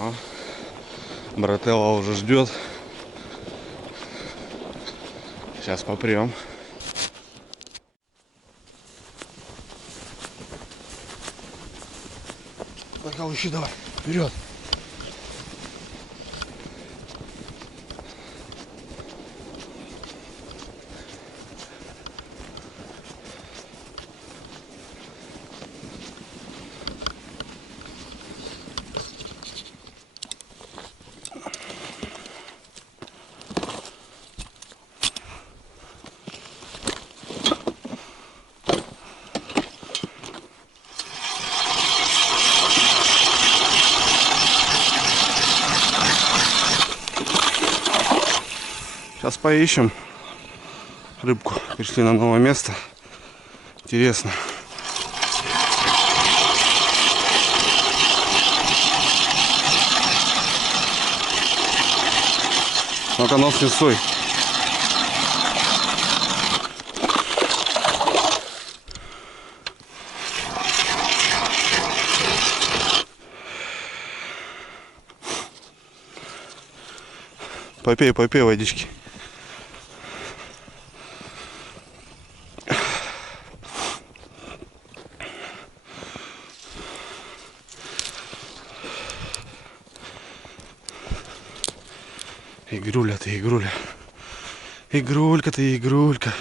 А, брателло уже ждет. Сейчас попрем. Байкал, ищи давай. Вперед. Сейчас поищем рыбку. Пришли на новое место. Интересно. Ну-ка, нос не суй. Попей, попей водички. Игруля ты, игруля. Игрулька ты, игрулька.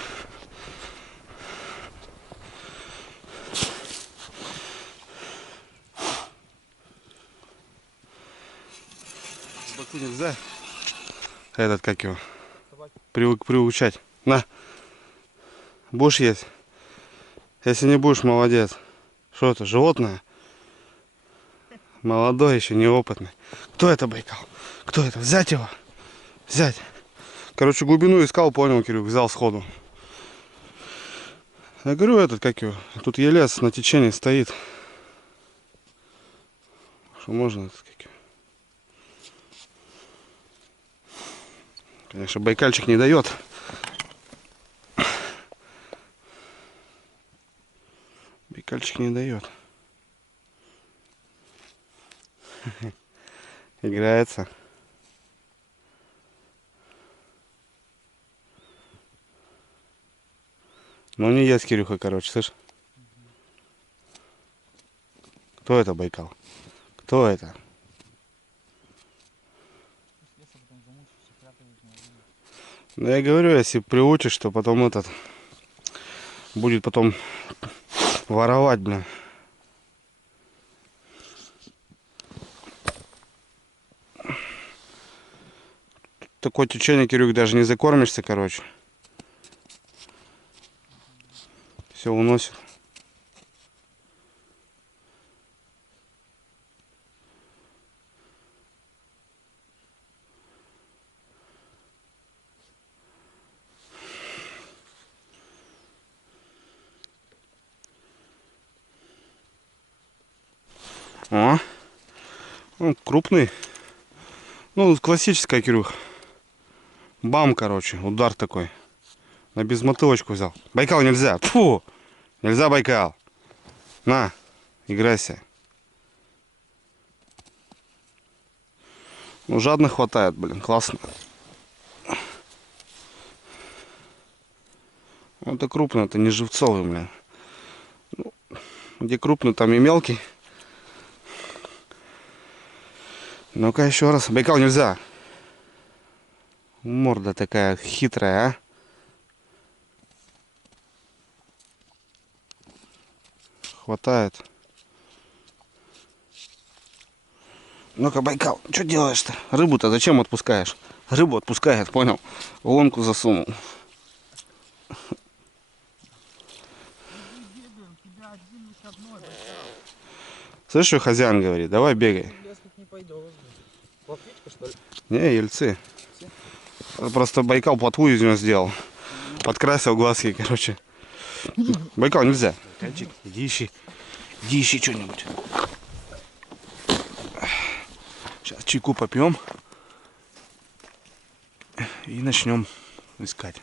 Баку нельзя. Этот, как его? Приучать. На. Будешь есть? Если не будешь, молодец. Что это, животное? Молодой еще, неопытный. Кто это, Байкал? Кто это? Взять его? Взять. Короче, глубину искал, понял, Кирюк, взял сходу. Я говорю, этот, как его? Тут елец на течении стоит. Что можно, этот, как его? Конечно, байкальчик не дает. Байкальчик не дает. Играется. Ну не есть, Кирюха, короче, слышь? Кто это, Байкал? Кто это? Ну я говорю, если приучишь, то потом этот будет потом воровать, блин. Такое течение, Кирюк, даже не закормишься, короче. Все уносит. О, он крупный. Ну, классическая, Кирюх. Бам, короче, удар такой. На безмотылочку взял. Байкал нельзя. Фу! Нельзя, Байкал. На, играйся. Ну, жадно хватает, блин, классно. Это крупно, это не живцовый, блин. Ну, где крупный, там и мелкий. Ну-ка еще раз. Байкал нельзя. Морда такая хитрая, а. Хватает. Ну-ка, Байкал, что делаешь-то? Рыбу-то зачем отпускаешь? Рыбу отпускает, понял? В ломку засунул. Слышишь, что хозяин говорит? Давай бегай. Не, ельцы. Просто Байкал плотву из него сделал. Подкрасил глазки, короче. Байкал нельзя. Байкальчик, иди ищи что-нибудь. Сейчас чайку попьем. И начнем искать.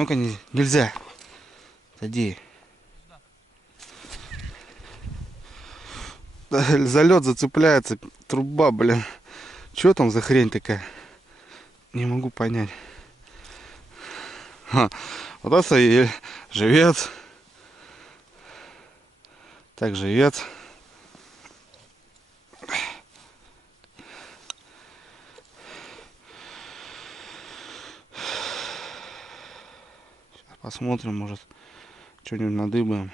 Ну-ка, нельзя. Иди. За лед зацепляется труба, блин. Что там за хрень такая? Не могу понять. Ха, вот это и живец. Так, живец. Сейчас посмотрим, может, что-нибудь надыбаем.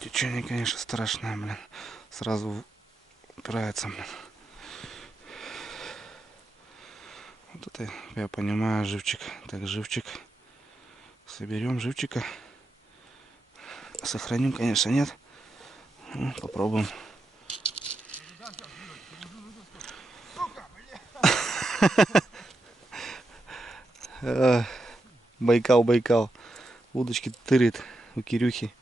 Течение, конечно, страшное, блин. Сразу упирается, блин. Вот это, я понимаю, живчик. Так, живчик. Соберем живчика. Сохраним, конечно, нет. Ну, попробуем. Байкал, Байкал. Удочки тырит у Кирюхи.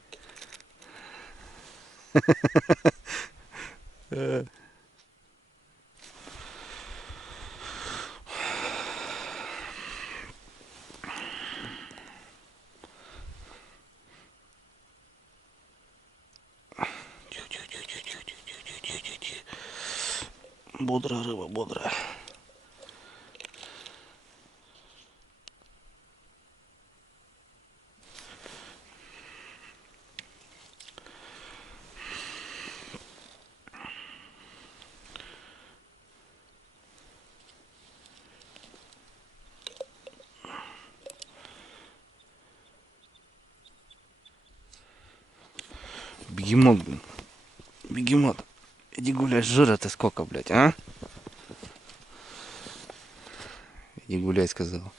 Бодрая рыба, бодрая. Бегемот, блин. Бегемот. Иди гуляй, жира-то сколько, блядь, а? Иди гуляй, сказал.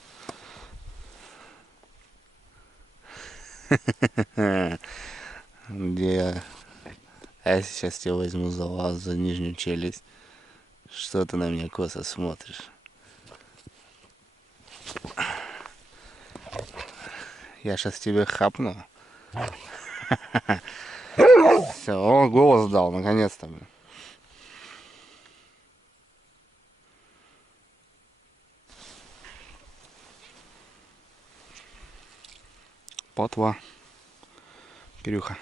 Где? А я сейчас тебя возьму за вас, за нижнюю челюсть. Что ты на меня косо смотришь? Я сейчас тебе хапну. Все, о, голос дал, наконец-то, блин. Плотва. Кирюха.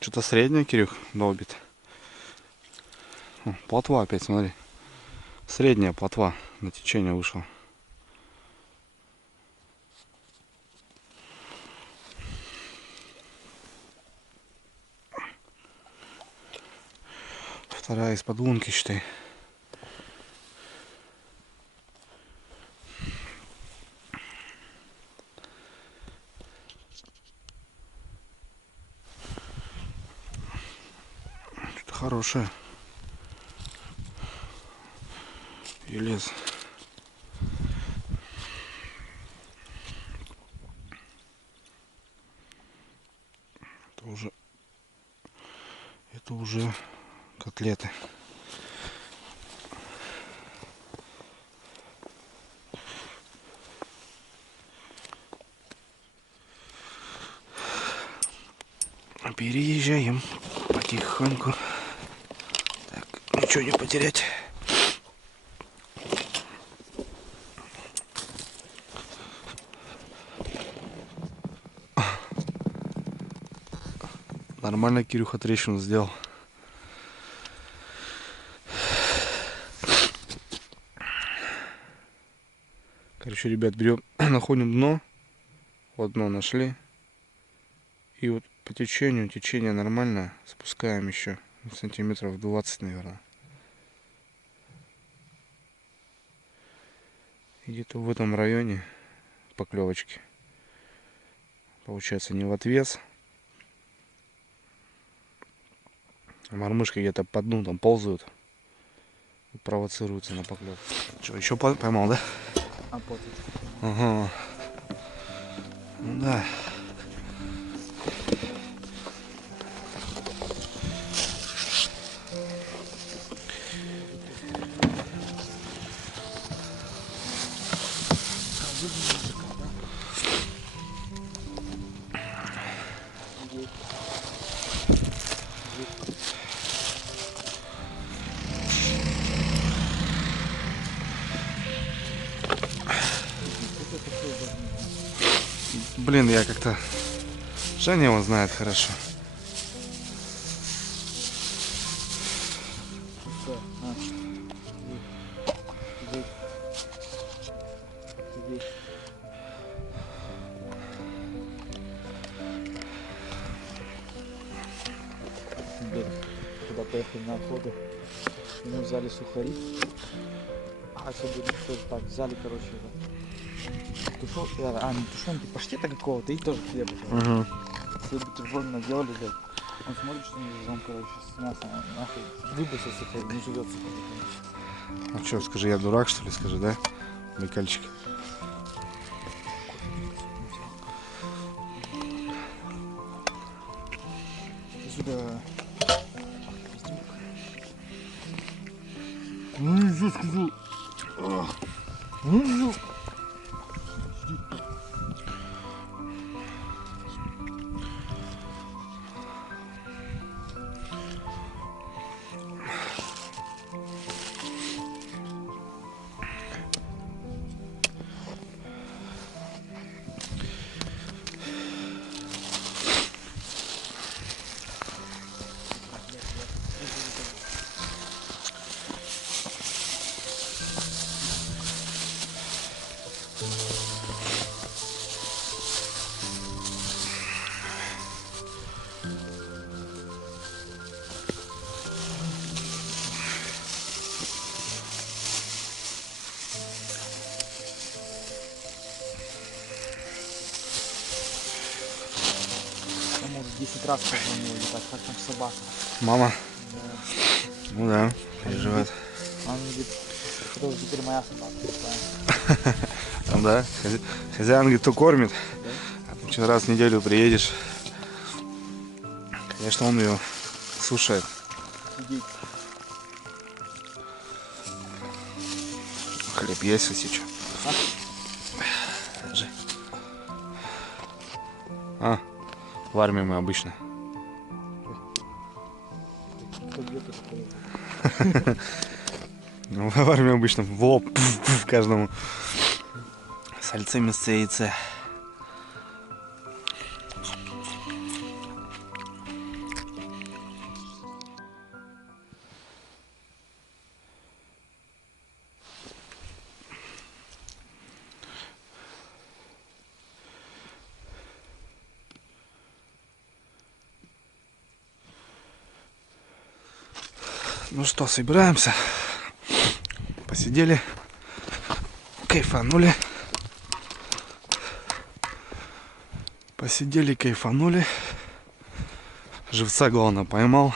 Что-то среднее, Кирюх, долбит. Плотва опять, смотри. Средняя плотва на течение вышла. Вторая из-под лунки, считай. Что-то хорошее. И лес. Это уже котлеты. Переезжаем потихоньку. Так, ничего не потерять. Нормально Кирюха трещину сделал. Короче, ребят, берем, находим дно. Вот дно нашли. И вот по течению, течение нормально. Спускаем еще сантиметров 20, наверное. И где-то в этом районе поклевочки. Получается не в отвес. Мормышки где-то по дну там ползают. Провоцируются на поклев. Что, еще поймал, да? Ага. Ну да. Блин, я как-то... Женя его знает хорошо. Когда поехали на охоту, мы взяли сухари, а сегодня тоже так взяли, короче, тушенки, не тушенки, паштета какого-то и тоже хлеба. Все бутерброды наделали, блядь. Он смотрит, что он, короче, с мясом нахуй выбросил сухари, не живет сухари. А что, скажи, я дурак, что ли, скажи, да? Микальчик. Сюда. Ну, сказал. Может 10 раз позвонил, или так, как там собака. Мама? Да. Ну да, переживает. Он говорит, что теперь моя собака. Там, да? Хозяин, говорит, то кормит. А ты что, раз в неделю приедешь. Конечно, он ее слушает. Сидеть. Хлеб есть, если что. Держи. А, в армии мы обычно. Ну, в армии обычно в лоб каждому. Сальце, мясце, яйце. Ну что, собираемся. Посидели, кайфанули. Посидели, кайфанули. Живца, главное, поймал.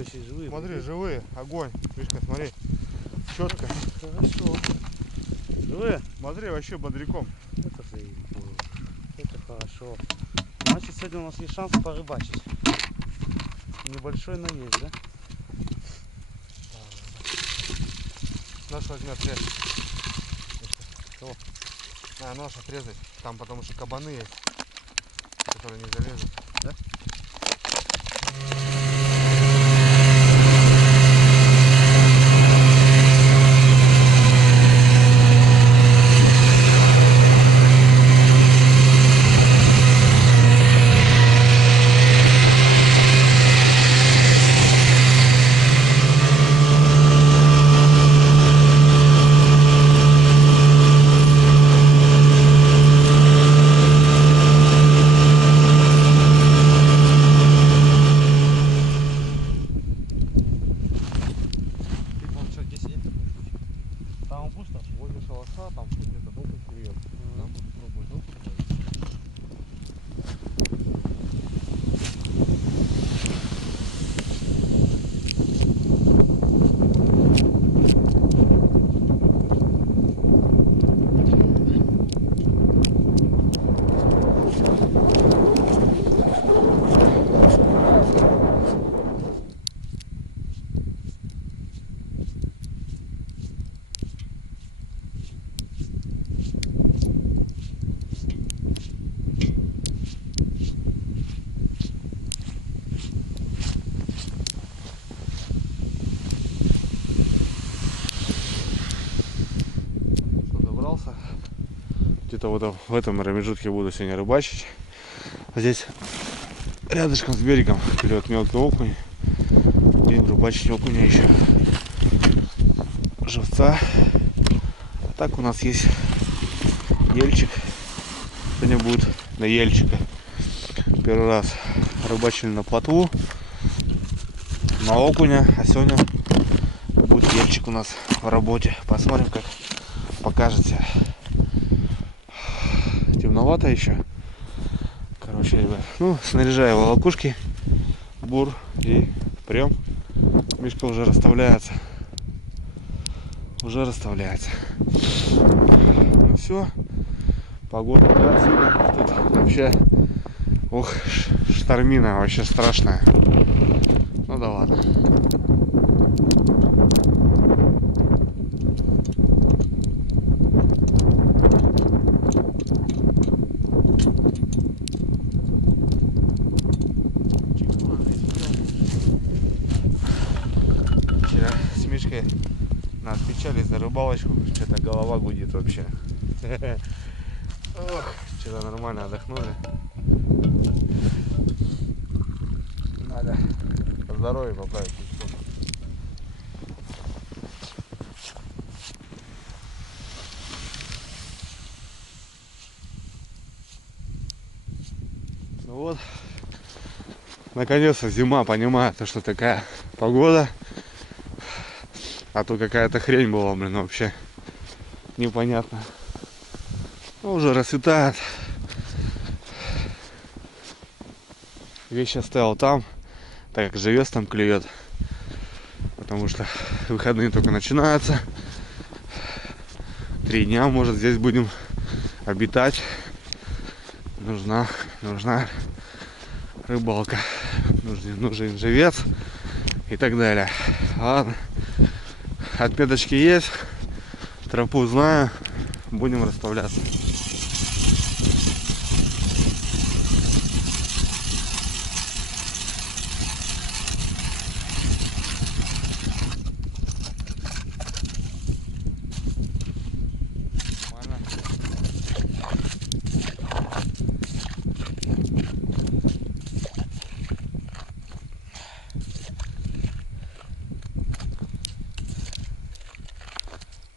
еще и живые. Смотри, живые, огонь. Мишка, смотри. Четко. Хорошо. Живые? Смотри, вообще бодряком. Это заебало. Это хорошо. Значит, сегодня у нас есть шанс порыбачить. Небольшой, но есть, да? Нож возьми отрезать. Что? Нож отрезать. Там потому что кабаны есть, которые не залезут. Да? Там пусто? Возле шалаша, там где-то опыт клюет. Там буду пробовать опыт ловить. Добрался. Где-то вот в этом промежутке буду сегодня рыбачить. Здесь рядышком с берегом клюет мелкий окунь. Будем рыбачить окуня еще. Живца. А так у нас есть ельчик. Сегодня будет на ельчика. Первый раз рыбачили на плотву, на окуня, а сегодня будет ельчик у нас в работе. Посмотрим, как покажет себя. Темновато еще. Короче, ребят, ну, снаряжаю волокушки, бур и прям. Мишка уже расставляется. Уже расставляется. Ну все. Погода отсюда. Тут вообще, ох, штормина вообще страшная. Ну да ладно. Вчера с Мишкой отмечались за рыбалочку. Что-то голова гудит вообще. Ох, вчера нормально отдохнули. Надо по здоровью поправить. Ну вот, наконец-то зима, понимаю, то, что такая погода. А то какая-то хрень была, блин, вообще непонятно. Ну, уже расцветает. Вещи оставил там, так как живец там клюет. Потому что выходные только начинаются. 3 дня, может, здесь будем обитать. Нужна рыбалка. Нужен живец и так далее. Ладно. Отметочки есть. Тропу знаю. Будем расставляться.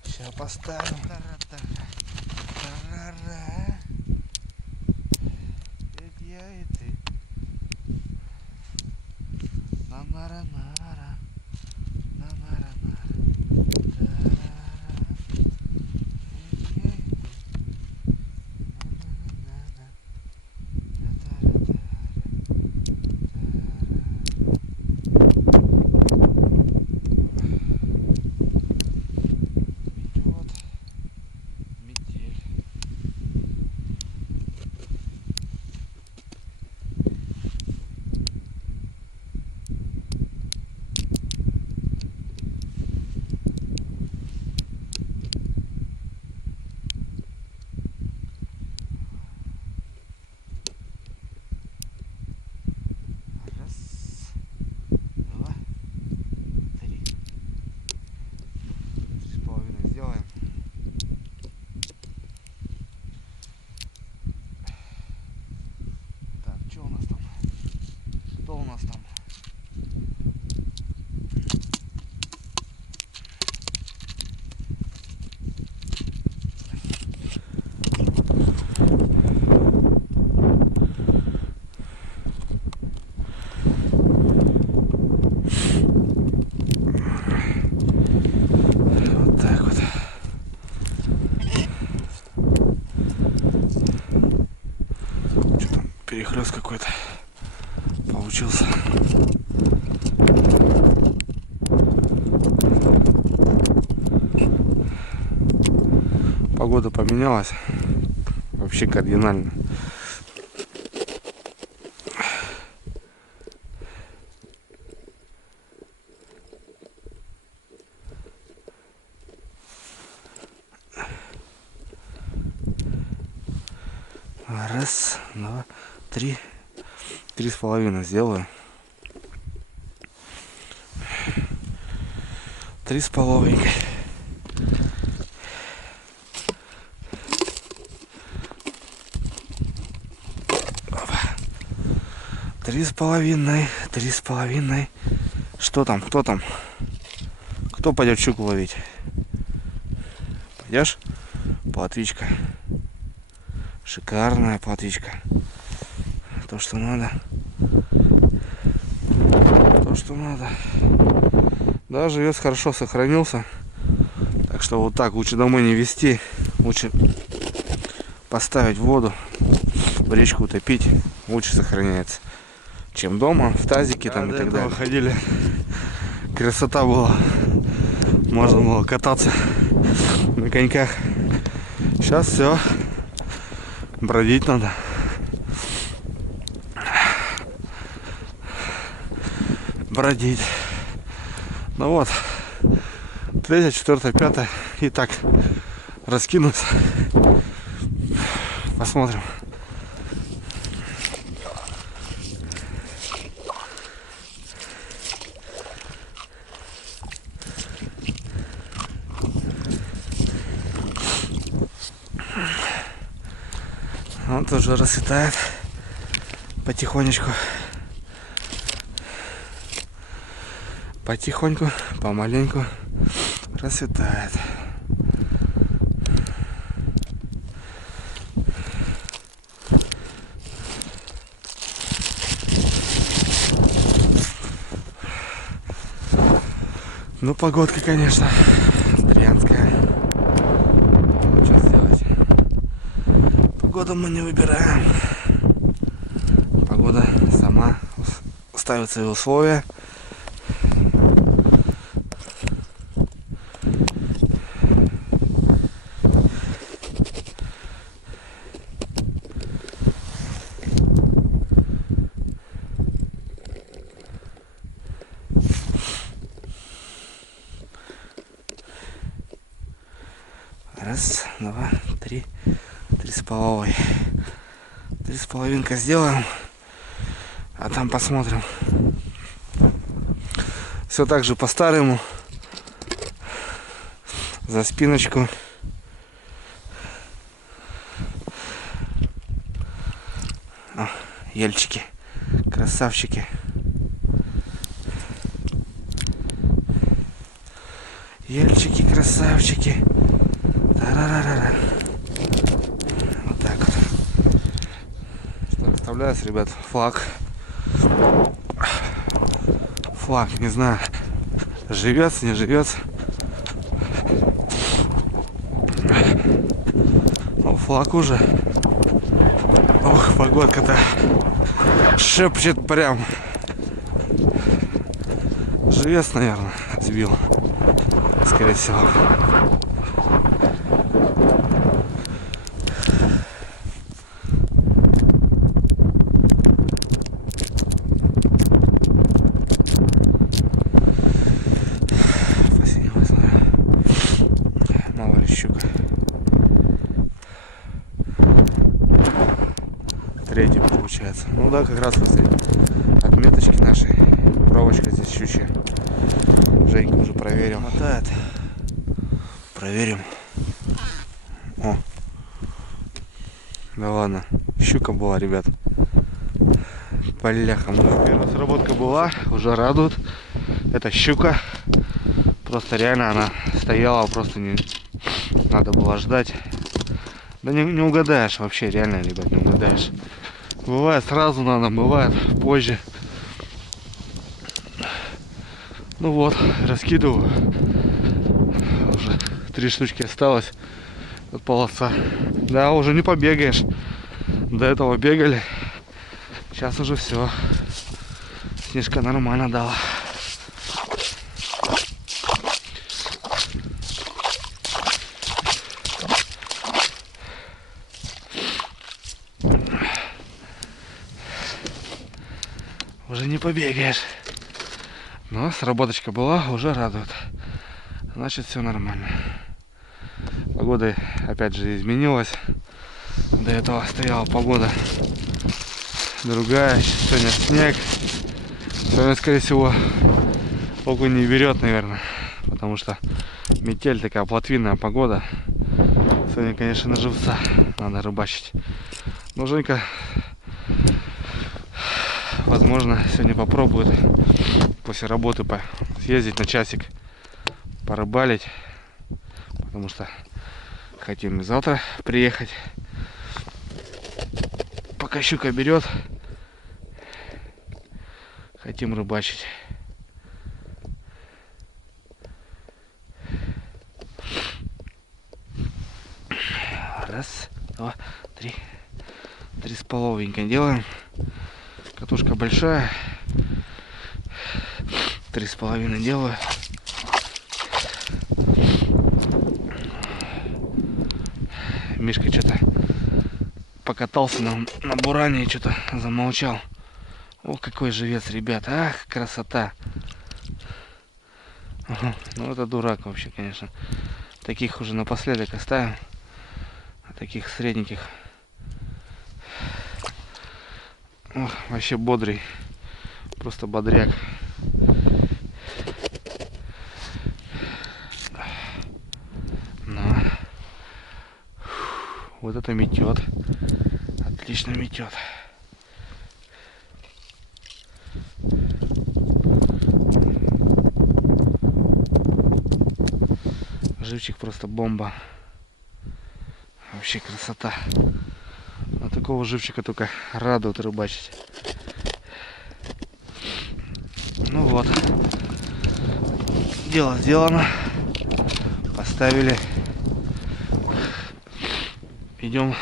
Сейчас поставим. Я и ты. На-на-ра-на-ра. На-на-ра-на-ра. перехлёст какой-то получился. Погода поменялась вообще кардинально. Раз, два, три. 3,5 сделаю. 3,5. Три с половиной. Что там? Кто там? Кто пойдет щуку ловить? Пойдешь? Плотвичка. Шикарная плотвичка. То, что надо. То, что надо. Да, живец хорошо сохранился. Так что вот так лучше домой не везти. Лучше поставить в воду, в речку утопить. Лучше сохраняется, чем дома, в тазике там и так далее. Ходили. Красота была. Можно было кататься на коньках. Сейчас все. Бродить надо. Бродить. Ну вот. 3, 4, 5. И так раскинуться. Посмотрим. Он тоже расцветает потихонечку. Потихоньку, помаленьку расцветает. Ну, погодка, конечно, дрянская. Ну, что сделать? Погоду мы не выбираем. Погода сама ставит свои условия. Раз, два, три. 3,5. 3,5 сделаем. А там посмотрим. Все так же по-старому. За спиночку. О, ельчики. Красавчики. Ельчики, красавчики. Тарарарара. Вот так вот. Что выставляется, ребят, флаг. Флаг, не знаю, живется, не живется. Ну, флаг уже. Ох, погодка-то шепчет прям. Живец, наверное, сбил. Скорее всего. Щука. Третий получается. Ну да, как раз возле отметочки нашей. Проволочка здесь щучья. Женька уже проверил. Мотает. Проверим. О. Да ладно. Щука была, ребят. Бляха. Первая сработка была. Уже радует. Это щука. Просто реально она стояла, просто не... Надо было ждать. Да не угадаешь вообще, реально, ребят, не угадаешь. Бывает сразу надо, бывает позже. Ну вот, раскидываю. Уже 3 штучки осталось. Вот полоса. Да, уже не побегаешь. До этого бегали. Сейчас уже все. Снежка нормально дала. Уже не побегаешь. Но сработочка была, уже радует. Значит, все нормально. Погода опять же изменилась. До этого стояла погода другая. Сегодня снег. Сегодня, скорее всего, окунь не берет, наверное. Потому что метель, такая плотвинная погода. Сегодня, конечно, на живца надо рыбачить. Но Женька, возможно, сегодня попробует после работы съездить на часик порыбалить. Потому что хотим и завтра приехать. Пока щука берет, хотим рыбачить. Раз, два, три. 3,5 делаем. Катушка большая. 3,5 делаю. Мишка что-то покатался на буране и что-то замолчал. О, какой живец, ребят. Ах, красота. Ага, ну это дурак вообще, конечно. Таких уже напоследок оставим. А таких средненьких. Ох, вообще бодрый. Просто бодряк. Ну. Вот это метет. Отлично метет. Живчик просто бомба. Вообще красота. На такого живчика только радует рыбачить. Ну вот. Дело сделано. Поставили. Идем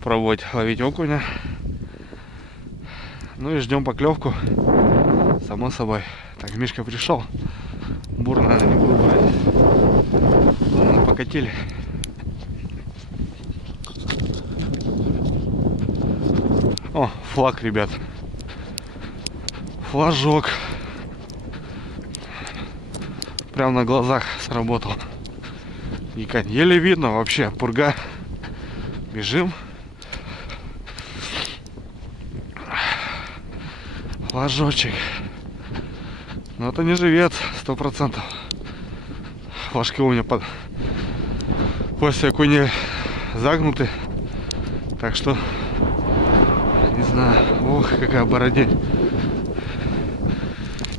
пробовать ловить окуня. Ну и ждем поклевку. Само собой. Так, Мишка пришел. Бур, наверное, не буду брать. Ладно, покатили. О, флаг, ребят. Флажок. Прям на глазах сработал. И еле видно вообще, пурга. Бежим. Флажочек. Но это не живец, 100%. Флажки у меня после окуней загнуты. Так что, не знаю. Ох, какая бородень.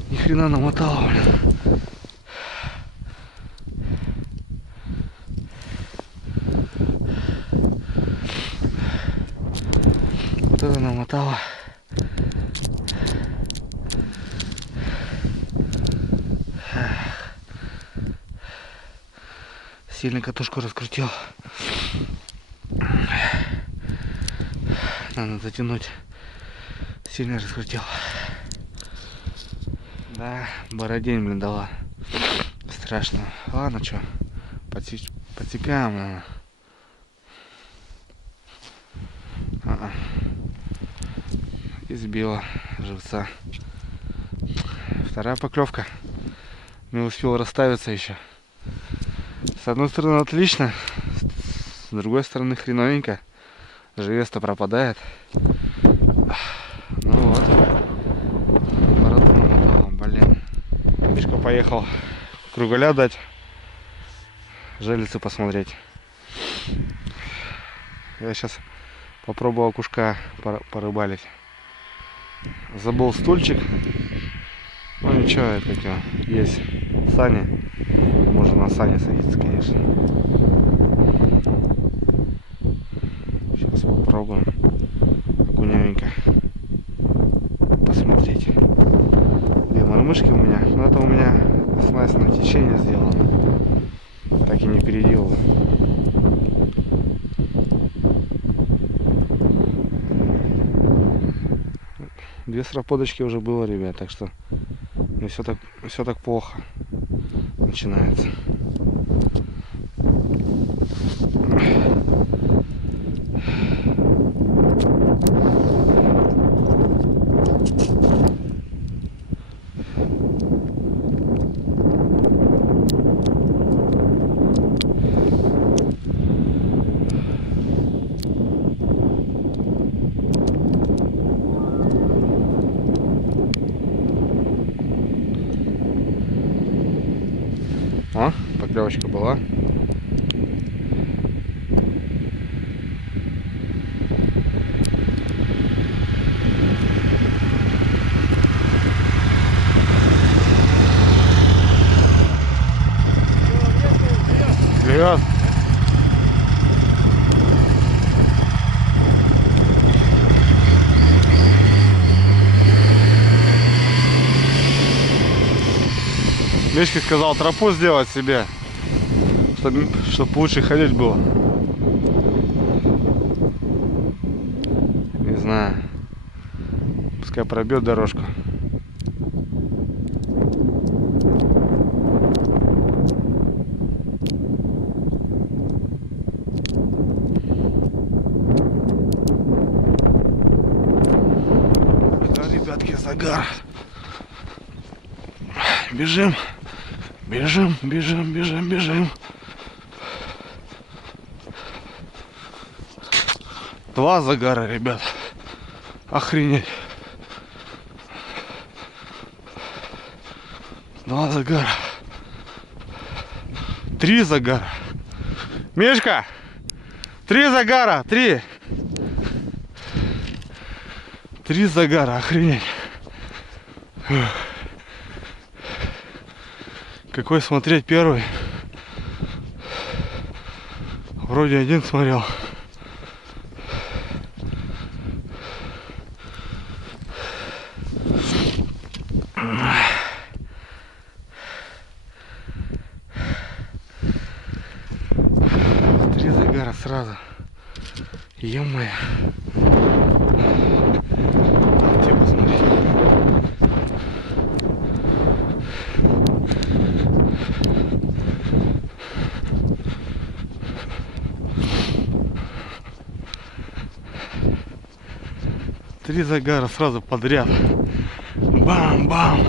Ни хрена намотала, блин. Вот это намотала. Сильно катушку раскрутил. Надо затянуть. Сильно раскрутил. Да, бородень, блин, дала. Страшно. Ладно, что, подсекаем, наверное. Избила живца. Вторая поклевка. Не успел расставиться еще. С одной стороны отлично, с другой стороны хреновенько. Живец-то пропадает. Ну вот. Бороду намотал, блин. Мишка поехал кругаля дать. Желицы посмотреть. Я сейчас попробую окушка порыбалить. Забыл стульчик. Ну ничего, это как его, есть сани. Можно на сани садиться, конечно. Сейчас попробуем окуневенько посмотреть. Две мормышки у меня. Но это у меня снасть на течение сделана. Так и не переделал. 2 сраподочки уже было, ребят, так что не все так плохо начинается. О, поклевочка была. Клюет. Мишка сказал тропу сделать себе, чтобы лучше ходить было. Не знаю. Пускай пробьет дорожку. Да, ребятки, загар. Бежим. Бежим, бежим, бежим, бежим. 2 загара, ребят. Охренеть. 2 загара. 3 загара. Мишка! 3 загара, 3. 3 загара, охренеть. Какой смотреть первый? Вроде один смотрел. Три загара сразу. Е-мое. Где посмотреть? Три загара сразу подряд. Бам-бам.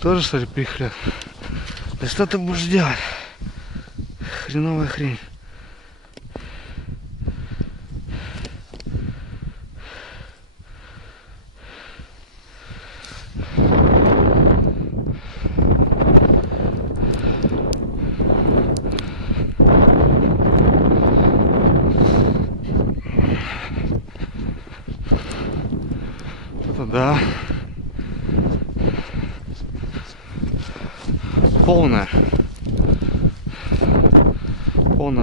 Тоже, что ли, приехали? Да что ты будешь делать? Хреновая хрень. Это да. Полная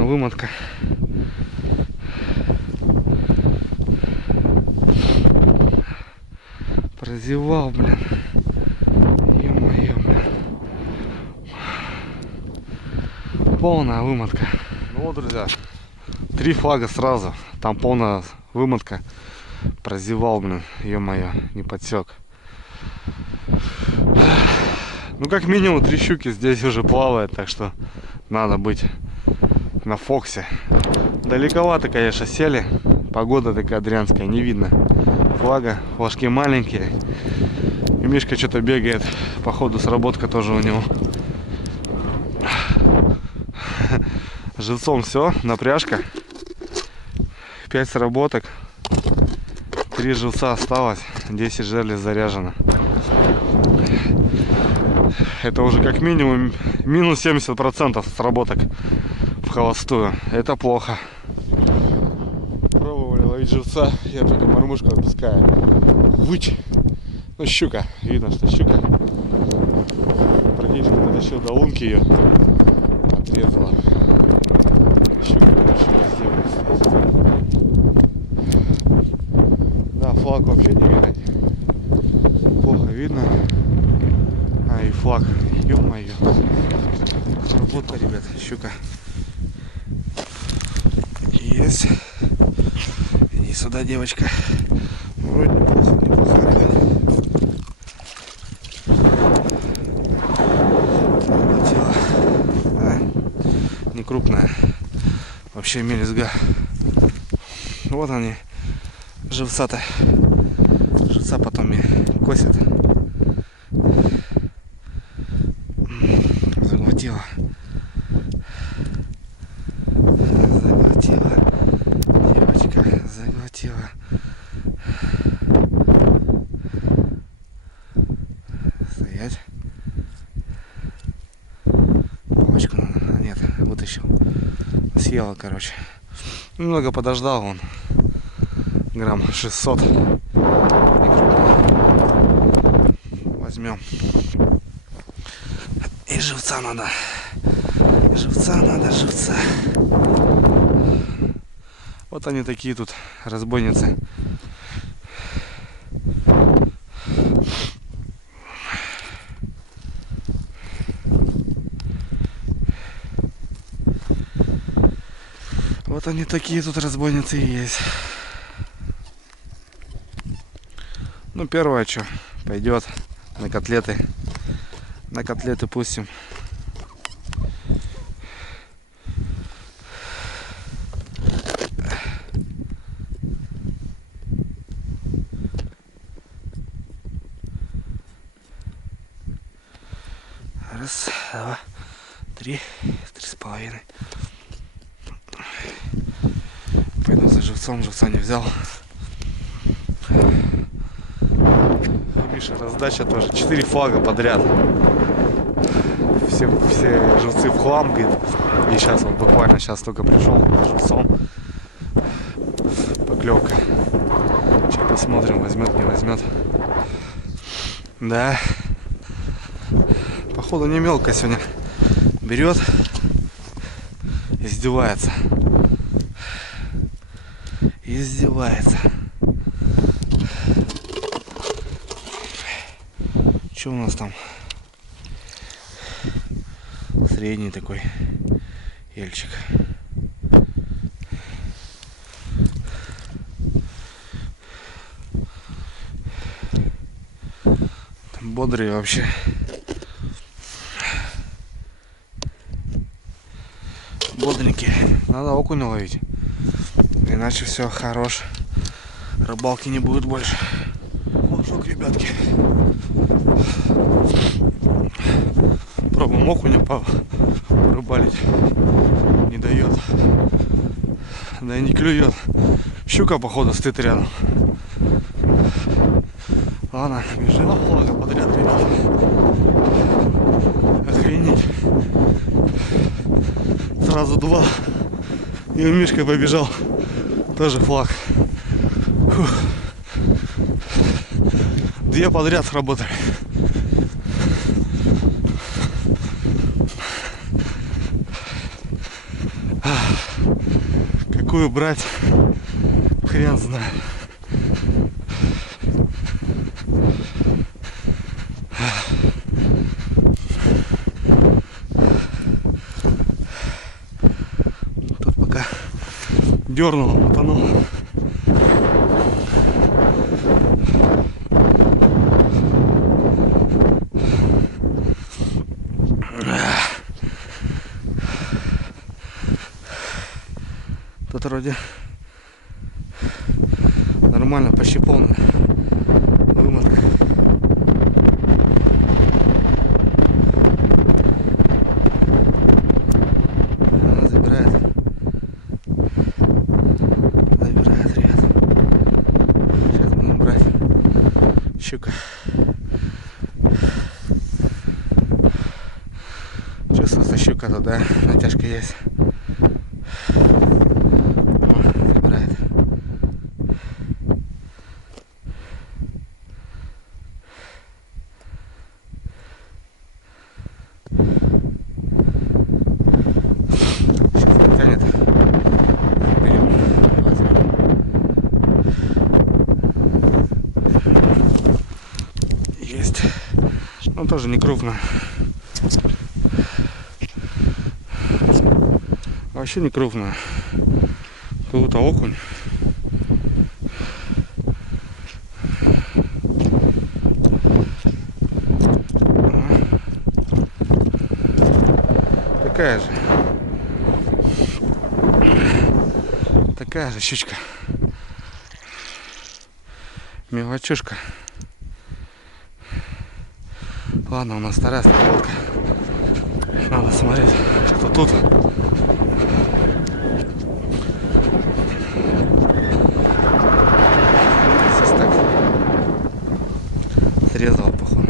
вымотка. Прозевал, блин. Ё-моё, блин. Полная вымотка. Ну вот, друзья, 3 флага сразу. Там полная вымотка. Прозевал, блин. Ё-моё, не подсек. Ну, как минимум 3 щуки здесь уже плавает, так что надо быть на фоксе. Далековато, конечно, сели. Погода такая дрянская, не видно флага. Флажки маленькие. И Мишка что-то бегает. Походу, сработка тоже у него. Живцом все, напряжка. 5 сработок. 3 живца осталось. 10 жерлиц заряжено. Это уже как минимум минус 70% сработок в холостую. Это плохо. Пробовали ловить живца. Я только мормышку отпускаю. Выть. Ну, щука. Видно, что щука. Практически дотащил до лунки ее. Отрезала. Щука, короче, везде будет стоять. Да, флаг вообще не видать. Плохо видно. А, и флаг. Ё-моё. Работа, ребят, щука. есть. Иди сюда, девочка. Вроде неплохо, ребят. Тело. Не крупная. Вообще мелюзга. Вот они. Живца-то. Живца потом мне косят. Заглотила. Заглотила. Девочка заглотила. Стоять. Палочку надо. А нет, вытащил. Съела, короче. Немного подождал он. Грамм 600. Возьмем. И живца надо. Живца надо, живца. Вот они такие тут, разбойницы. Вот они такие тут разбойницы и есть. Ну, первое, что пойдет на котлеты. На котлеты пустим. Раз, два, три, 3,5. Пойду за живцом, живца не взял. Миша, раздача тоже. 4 флага подряд. Все живцы в хлам, говорит. И сейчас вот буквально сейчас только пришел с живцом. Поклевка. Сейчас посмотрим, возьмет, не возьмет. Да. Походу не мелко сегодня. Берет. Издевается. Издевается. Что у нас там? Средний такой ельчик. Там бодрый вообще. Бодренький. Надо окуня ловить. Иначе все, хорош. Рыбалки не будет больше. Флажок, ребятки. Пробуем окуня порыбалить. Не дает. Да и не клюет. Щука, походу, стоит рядом. Ладно, бежим. Два флага подряд, ребят. Охренеть. Сразу два. И Мишка побежал. Тоже флаг. Фух. 2 подряд сработали. Какую брать? Хрен знает. Тут пока дернул, мотанул. Тут вроде нормально, почти полная вымотка. Она забирает, ребят. Сейчас будем брать щука. Чувствуется щука туда, натяжка есть. Ну, тоже не крупно. Вообще не крупно. Какой-то окунь. Такая же. Такая же щучка. Мелочушка. Ладно, у нас вторая лодка. Надо смотреть, что тут. Здесь так срезала, походу.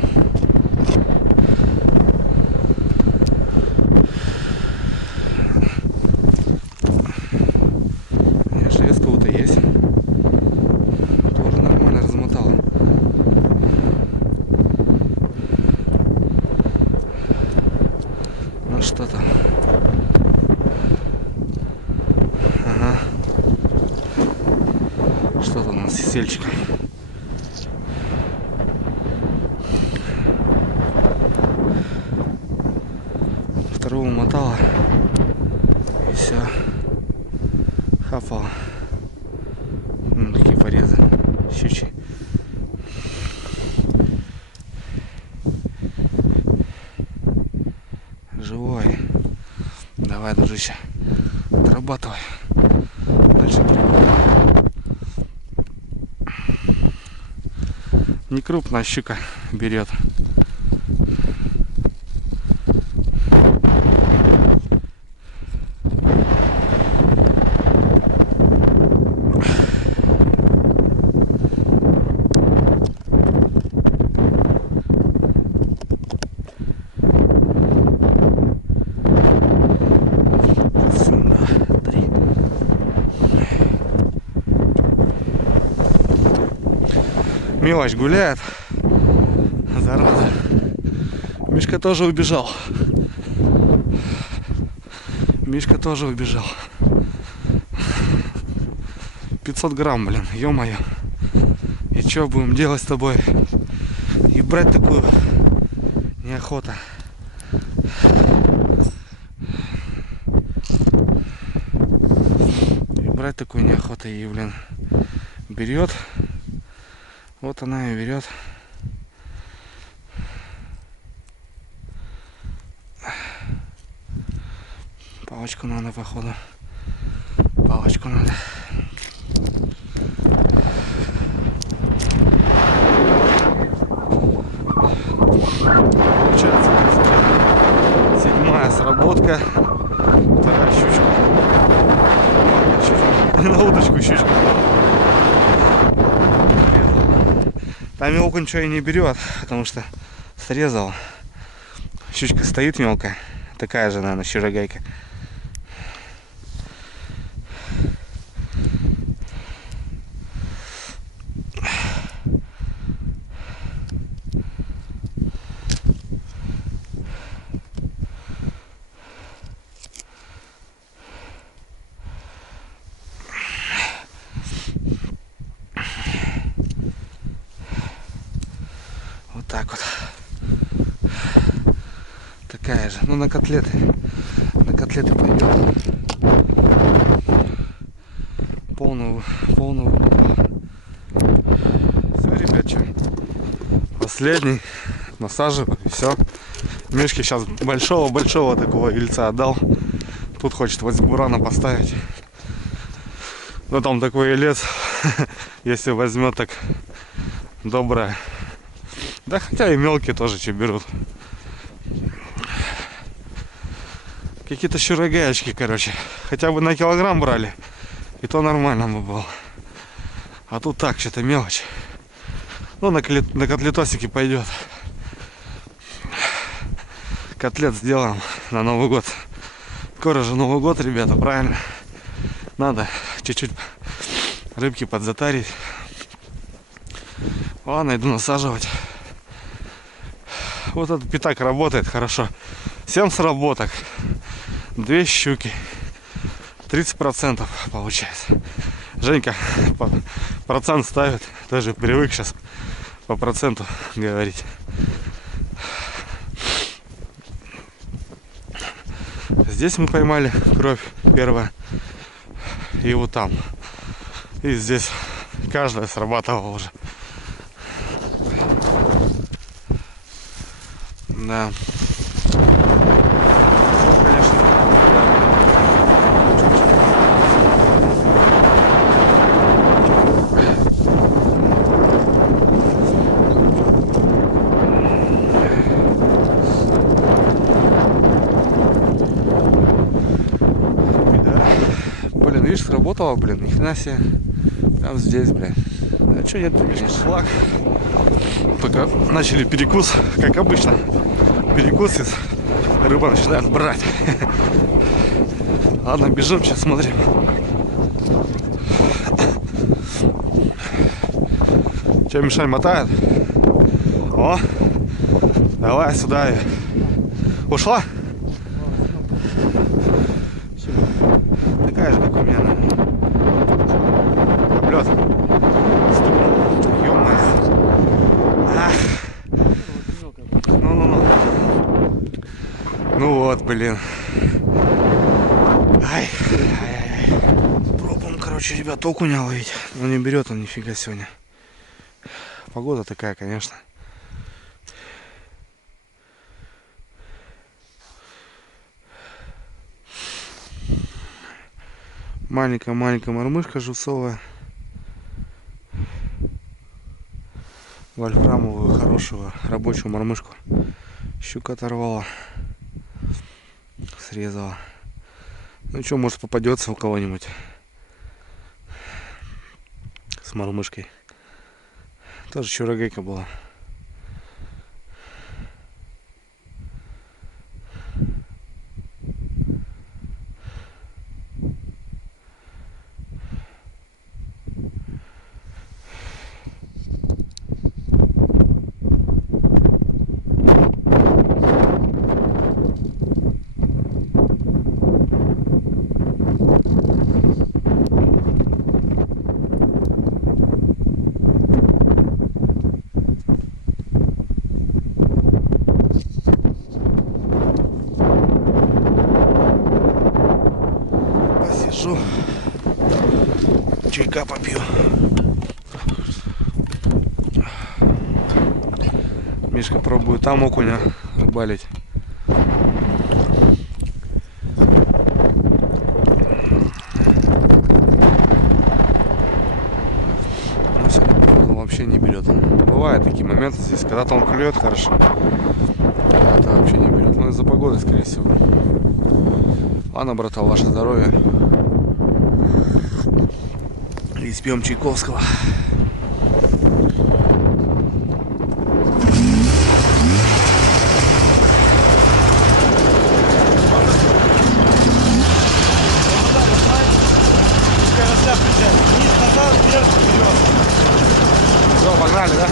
Шевец кого-то есть. Тоже нормально размотала. Ну что там? Ага. Что-то у нас с сельчиком. Второго мотала. И все. Хапала. Такие порезы. Щучьи. Живой. Давай, дружище. Отрабатывай. Дальше. Не крупная щука берет. Мелочь гуляет. Зараза. Мишка тоже убежал. Мишка тоже убежал. 500 грамм, блин, ё-моё. И чё будем делать с тобой? И брать такую неохота. И брать такую неохота. И, блин, берет. Вот она и берет. Палочку надо, походу. Палочку надо. Получается, 7-я сработка. Вторая щучка. На удочку щучка. Там окунь ничего и не берет, потому что срезал. Щучка стоит мелкая. Такая же, наверное, щурогайка. Вот так вот. Такая же. Ну, на котлеты. На котлеты пойдет. Полную. Все, ребят, что? Последний. Насаживаю. И все. Мишке сейчас большого такого ильца отдал. Тут хочет бурана поставить. Но там такой илец. Если возьмет, так доброе. Да хотя и мелкие тоже что берут. Какие-то щурогаечки, короче. Хотя бы на килограмм брали. И то нормально бы было. А тут так, что-то мелочь. Ну, на котлетосике пойдет. Котлет сделаем на Новый год. Скоро же Новый год, ребята, правильно? Надо чуть-чуть рыбки подзатарить. Ладно, иду насаживать. Вот этот пятак работает хорошо. 7 сработок. 2 щуки. 30% получается. Женька процент ставит. Тоже привык сейчас по проценту говорить. Здесь мы поймали кровь первая. и вот там. И здесь каждая срабатывала уже. Да. Ну, конечно, блин, видишь, сработало, блин, ни хрена себе. Прям здесь, блин. А что нет, конечно, флаг. Только начали перекус, как обычно. Перекус, и рыба начинает брать. Ладно, бежим, сейчас смотрим. Че, Мишань мотает? О, давай сюда. Ушла? Такая же, как у меня. Облет. Ну-ну-ну. Ну вот, блин. Ай-яй-яй. Пробуем, короче, ребят, окуня ловить. Но не берет он нифига сегодня. Погода такая, конечно. Маленькая-маленькая мормышка жусовая. Вольфрамовую, хорошего, рабочую мормышку. Щука оторвала. Срезала. Ну что, может попадется у кого-нибудь с мормышкой. Тоже чурагейка была. Посижу, чайка попью. Мишка пробует там окуня рыбалить. Но сегодня, походу, вообще не берет. Бывают такие моменты здесь, когда-то он клюет хорошо, когда-то вообще не берет. Ну, из-за погоды, скорее всего. Ладно, братан, ваше здоровье. И спьем Чайковского. Все, погнали, да?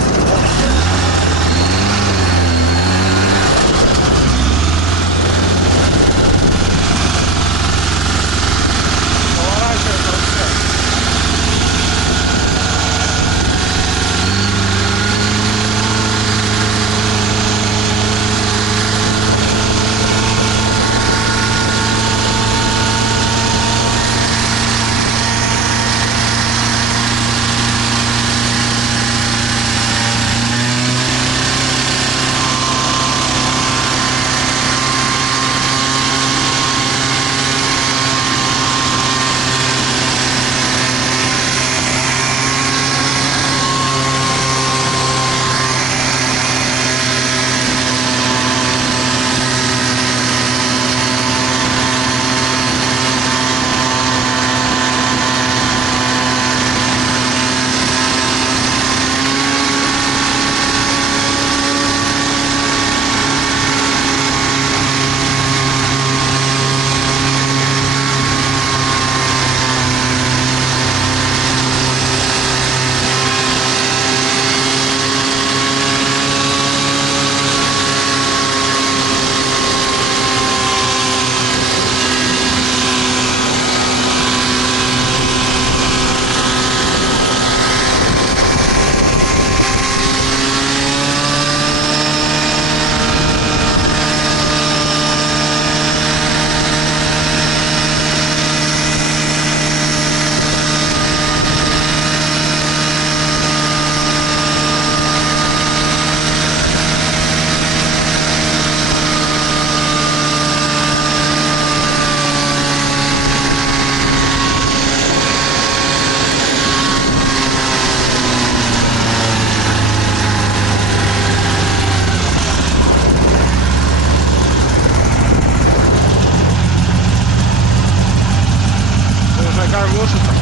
Какая глушится?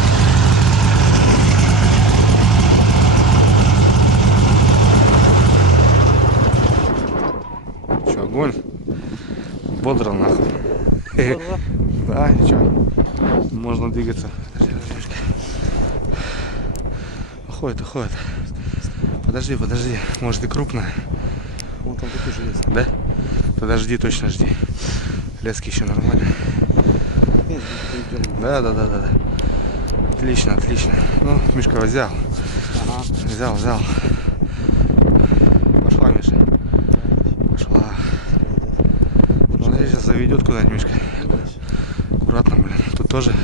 Че, огонь? Бодро нахуй. Да, ничего. Можно двигаться. Уходит, уходит. Подожди, подожди. Может и крупная. Вон там тоже есть. Да? Подожди, точно жди. Лески еще нормально. Да, да, да, да, да. Отлично, отлично. Ну, Мишка взял. Ага. Взял, взял. Пошла, Миша. Пошла. Смотри, сейчас заведет куда-нибудь, Мишка. Аккуратно, блин. Тут тоже.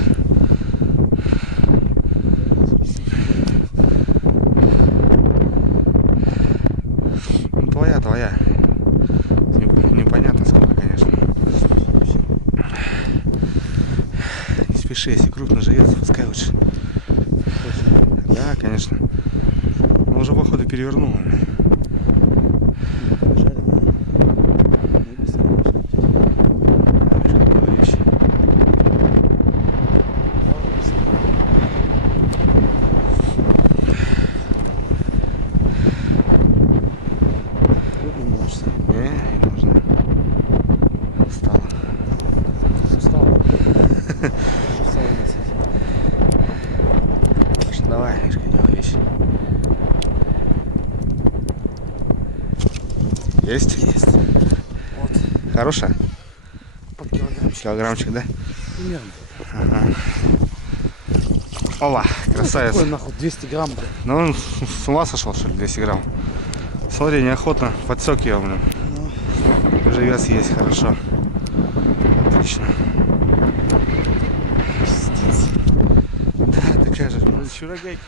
Ну, твоя, твоя. Непонятно сколько, конечно. Не спеши, если крупно живется, пускай лучше. Да, конечно. Но уже походу перевернула. Не нужно. Встала. Давай, Мишка, делай вещи. Есть? Есть. Вот. Хорошая? Под килограммчик. Килограммчик, да? Примерно. Ага. Ова, красавец. Какой нахуй 200 грамм. Ну он с ума сошел, что ли, 200 грамм. Смотри, неохотно подсек ее, блин. Ну. Живец есть, хорошо. Отлично. Пиздец. Да, такая же. Еще рогайки.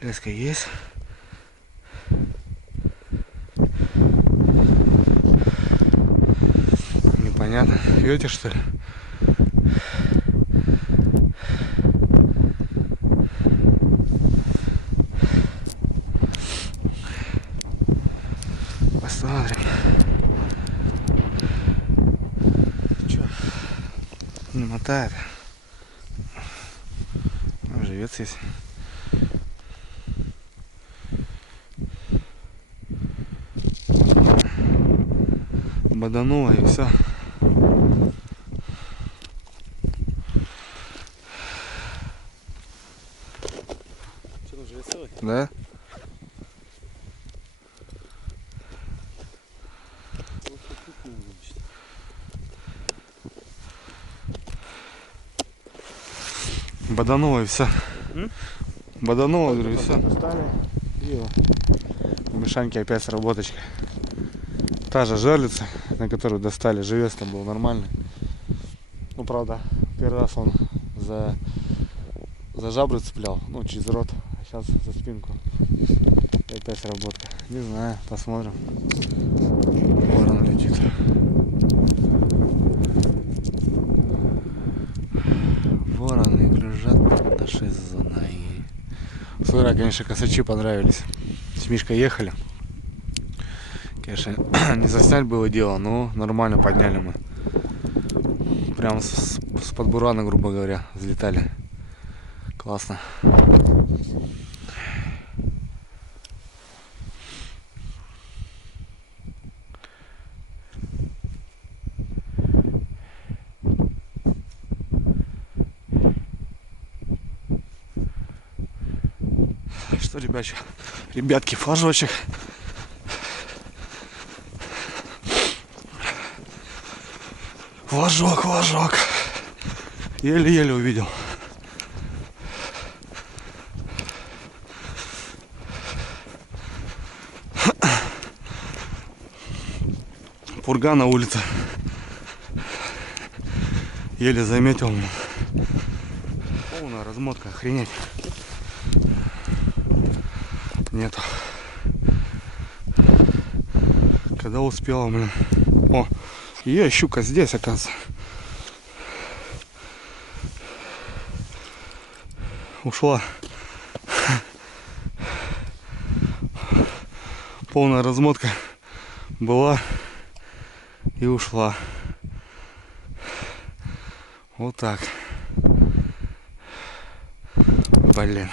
Леска есть. Непонятно. Пьете, что ли? Посмотрим. Че? Не мотает. Живец есть. Боданула и все. Что там живет целый? Да? Боданула и все. Боданула, говорю, и все. Достали. И вот. У Мишаньки опять сработочка. Та же жерлица, на которую достали, живец там был нормальный. Ну, правда, первый раз он за жабры цеплял, ну, через рот, а сейчас за спинку. И опять сработка. Не знаю, посмотрим. Ворон летит. Вороны кружат над нашей зоной. Смотри, конечно, косачи понравились. С Мишкой ехали. Конечно, не заснять было дело, но нормально подняли мы. Прям с подбурана, грубо говоря, взлетали. Классно. Что, ребятки, флажочек. Флажок. Еле-еле увидел. Пурга на улице. Еле заметил. Полная размотка, охренеть. Нету. Когда успела, блин. О, щука здесь, оказывается. Ушла. Полная размотка была и ушла. Вот так. Блин.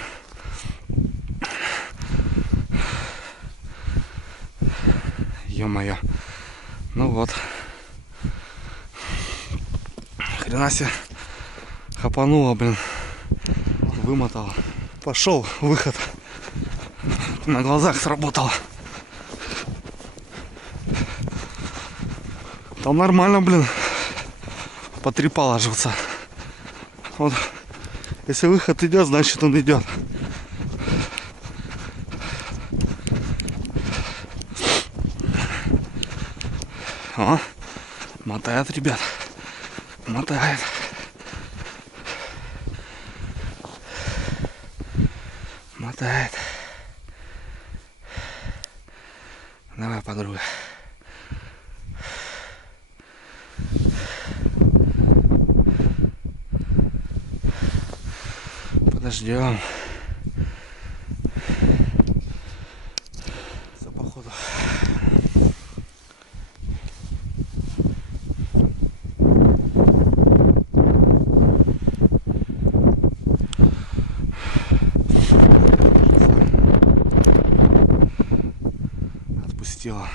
Ё-моё. Ну вот. Хрена себе. Хапануло, блин. Вымотало. Пошел выход. На глазах сработало. Там нормально, блин. Потрепало живца. Вот. Если выход идет, значит он идет. О, мотает, ребят. Мотает. Мотает. Давай, подруга. Подождем. За походу. Отпустила.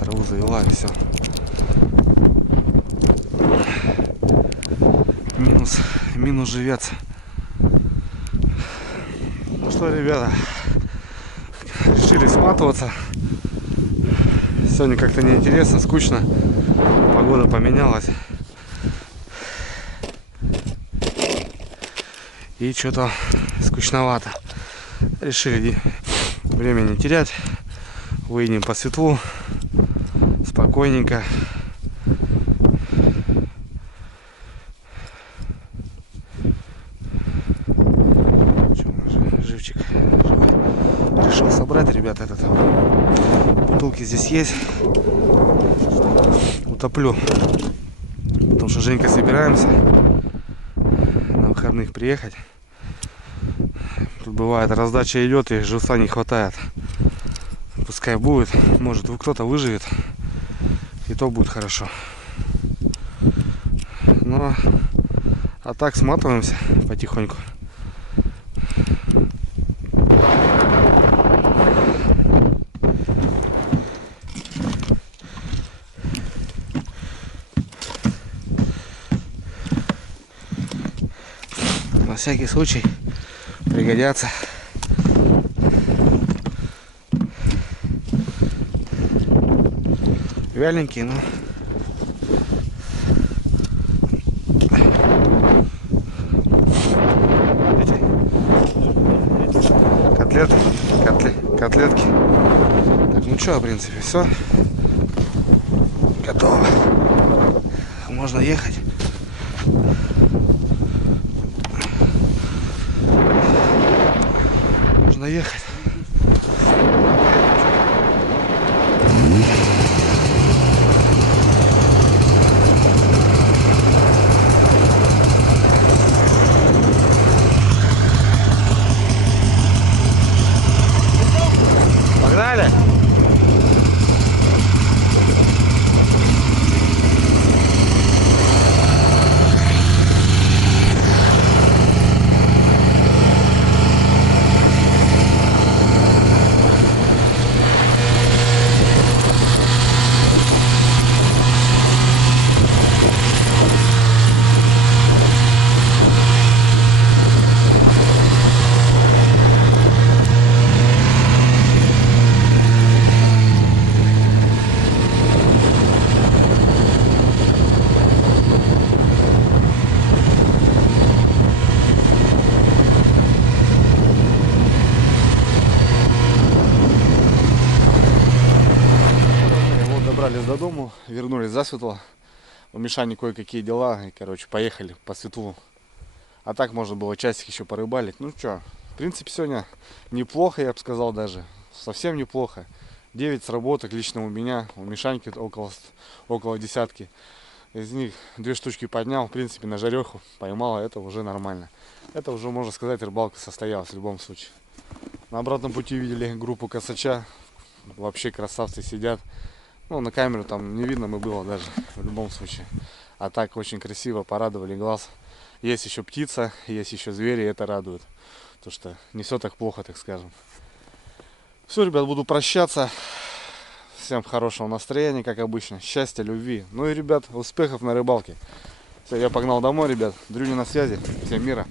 Траву завела и все. Минус живец. Ну что, ребята, решили сматываться. Сегодня как-то неинтересно, скучно. Погода поменялась. И что-то скучновато. Решили время не терять. Выйдем по светлу. Спокойненько. Живчик живой. Решил собрать, ребята, этот. Бутылки здесь есть. Утоплю. Потому что Женька собираемся на выходных приехать. Тут бывает, раздача идет и живца не хватает. Пускай будет. Может, кто-то выживет. И то будет хорошо. Ну, а так сматываемся потихоньку. На всякий случай пригодятся. Вяленькие, но котлетки. Так, ну что, в принципе, все. Готово. Можно ехать. Можно ехать. Погнали! Добрались до дому, вернулись засветло. У Мишани кое-какие дела, и, короче, поехали по светлу. А так можно было часик еще порыбалить. Ну что, в принципе, сегодня неплохо, я бы сказал даже. Совсем неплохо. 9 сработок лично у меня, у Мишаньки около десятки. Из них 2 штучки поднял, в принципе, на жареху поймал, это уже нормально. Это уже, можно сказать, рыбалка состоялась в любом случае. На обратном пути видели группу косача. Вообще красавцы сидят. Ну, на камеру там не видно мы было даже, в любом случае. А так очень красиво, порадовали глаз. Есть еще птица, есть еще звери, и это радует. То, что не все так плохо, так скажем. Все, ребят, буду прощаться. Всем хорошего настроения, как обычно. Счастья, любви. Ну и, ребят, успехов на рыбалке. Все, я погнал домой, ребят. Дрюня на связи. Всем мира.